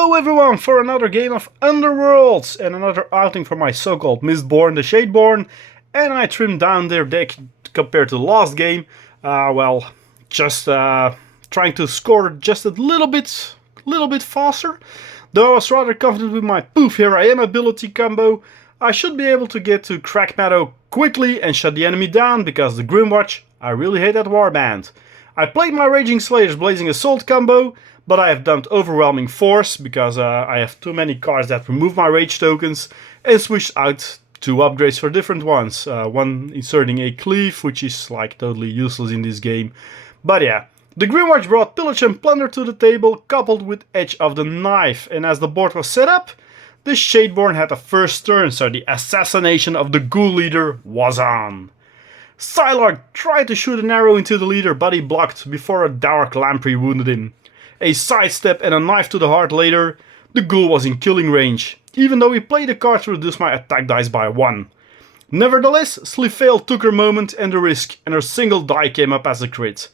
Hello everyone for another game of Underworlds and another outing for my so-called Mistborne, the Shadeborn. And I trimmed down their deck compared to the last game. Just trying to score just a little bit faster. Though I was rather confident with my poof here I am ability combo. I should be able to get to Crack Meadow quickly and shut the enemy down because the Grymwatch, I really hate that warband. I played my Raging Slayer's Blazing Assault combo, but I have dumped Overwhelming Force because I have too many cards that remove my rage tokens and switched out two upgrades for different ones. One inserting a Cleave, which is like totally useless in this game. But yeah, the Grymwatch brought Pillage and Plunder to the table coupled with Edge of the Knife, and as the board was set up, the Shadeborn had the first turn, so the assassination of the ghoul leader was on. Psylocke tried to shoot an arrow into the leader, but he blocked before a Dark Lamprey wounded him. A sidestep and a knife to the heart later, the ghoul was in killing range, even though he played a card to reduce my attack dice by 1. Nevertheless, Slifale took her moment and the risk, and her single die came up as a crit.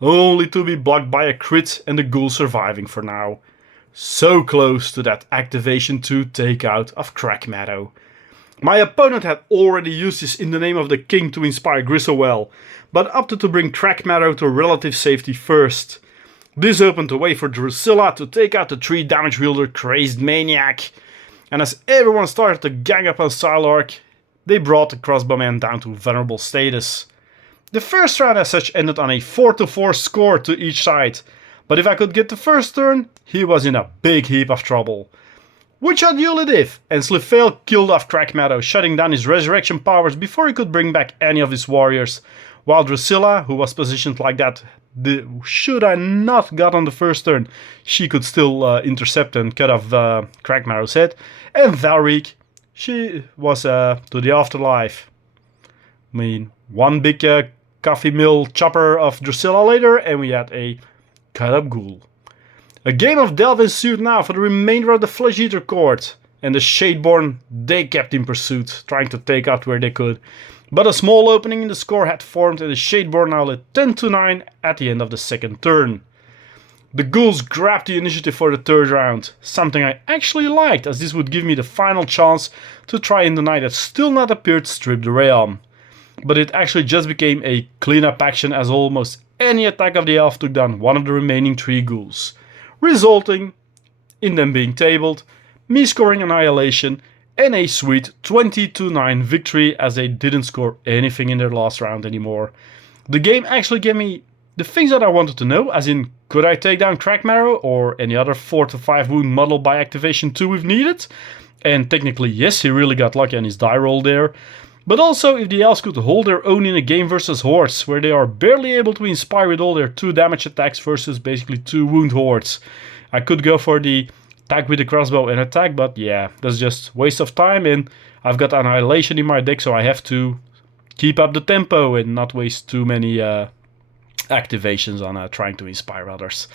Only to be blocked by a crit and the ghoul surviving for now. So close to that activation 2 takeout of Crack Meadow. My opponent had already used this In the Name of the King to inspire Gristlewell, but opted to bring Crack Meadow to relative safety first. This opened the way for Drusilla to take out the 3 damage wielder Crazed Maniac. And as everyone started to gang up on Psylocke, they brought the crossbowman down to vulnerable status. The first round as such ended on a 4-4 score to each side, but if I could get the first turn, he was in a big heap of trouble. Which I dueled if, and Slifale killed off Crack Meadow, shutting down his resurrection powers before he could bring back any of his warriors, while Drusilla, who was positioned like that, should I not got on the first turn, she could still intercept and cut off Crack Meadow's head, and Valric, she was to the afterlife. I mean, one big coffee mill chopper of Drusilla later, and we had a cut up ghoul. A game of Delve ensued now for the remainder of the Flesh Eater court, and the Shadeborn, they kept in pursuit, trying to take out where they could. But a small opening in the score had formed and the Shadeborn now led 10-9 at the end of the second turn. The ghouls grabbed the initiative for the third round, something I actually liked as this would give me the final chance to try in the night that still not appeared to strip the realm. But it actually just became a cleanup action as almost any attack of the elf took down one of the remaining 3 ghouls, resulting in them being tabled, me scoring Annihilation, and a sweet 20-9 victory as they didn't score anything in their last round anymore. The game actually gave me the things that I wanted to know, as in, could I take down Crack Meadow or any other 4-5 wound model by activation 2 if needed? And technically yes, he really got lucky on his die roll there. But also if the elves could hold their own in a game versus hordes, where they are barely able to inspire with all their 2 damage attacks versus basically 2 wound hordes. I could go for the attack with the crossbow and attack, but yeah, that's just waste of time, and I've got Annihilation in my deck, so I have to keep up the tempo and not waste too many activations on trying to inspire others.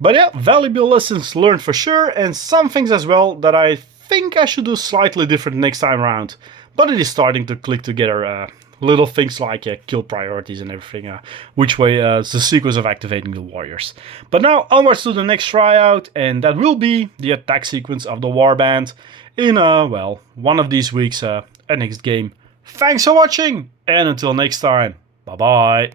But yeah, valuable lessons learned for sure, and some things as well that I think I should do slightly different next time around. But it is starting to click together, little things like kill priorities and everything, which way the sequence of activating the warriors. But now onwards to the next tryout, and that will be the attack sequence of the warband in, one of these weeks, a next game. Thanks for watching, and until next time, bye bye.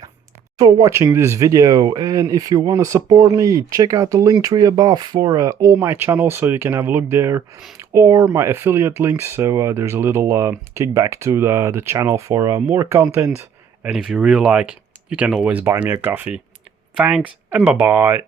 For watching this video, and if you want to support me, check out the link tree above for all my channels, so you can have a look there, or my affiliate links, so there's a little kickback to the channel for more content, and if you really like, you can always buy me a coffee. Thanks, and bye bye.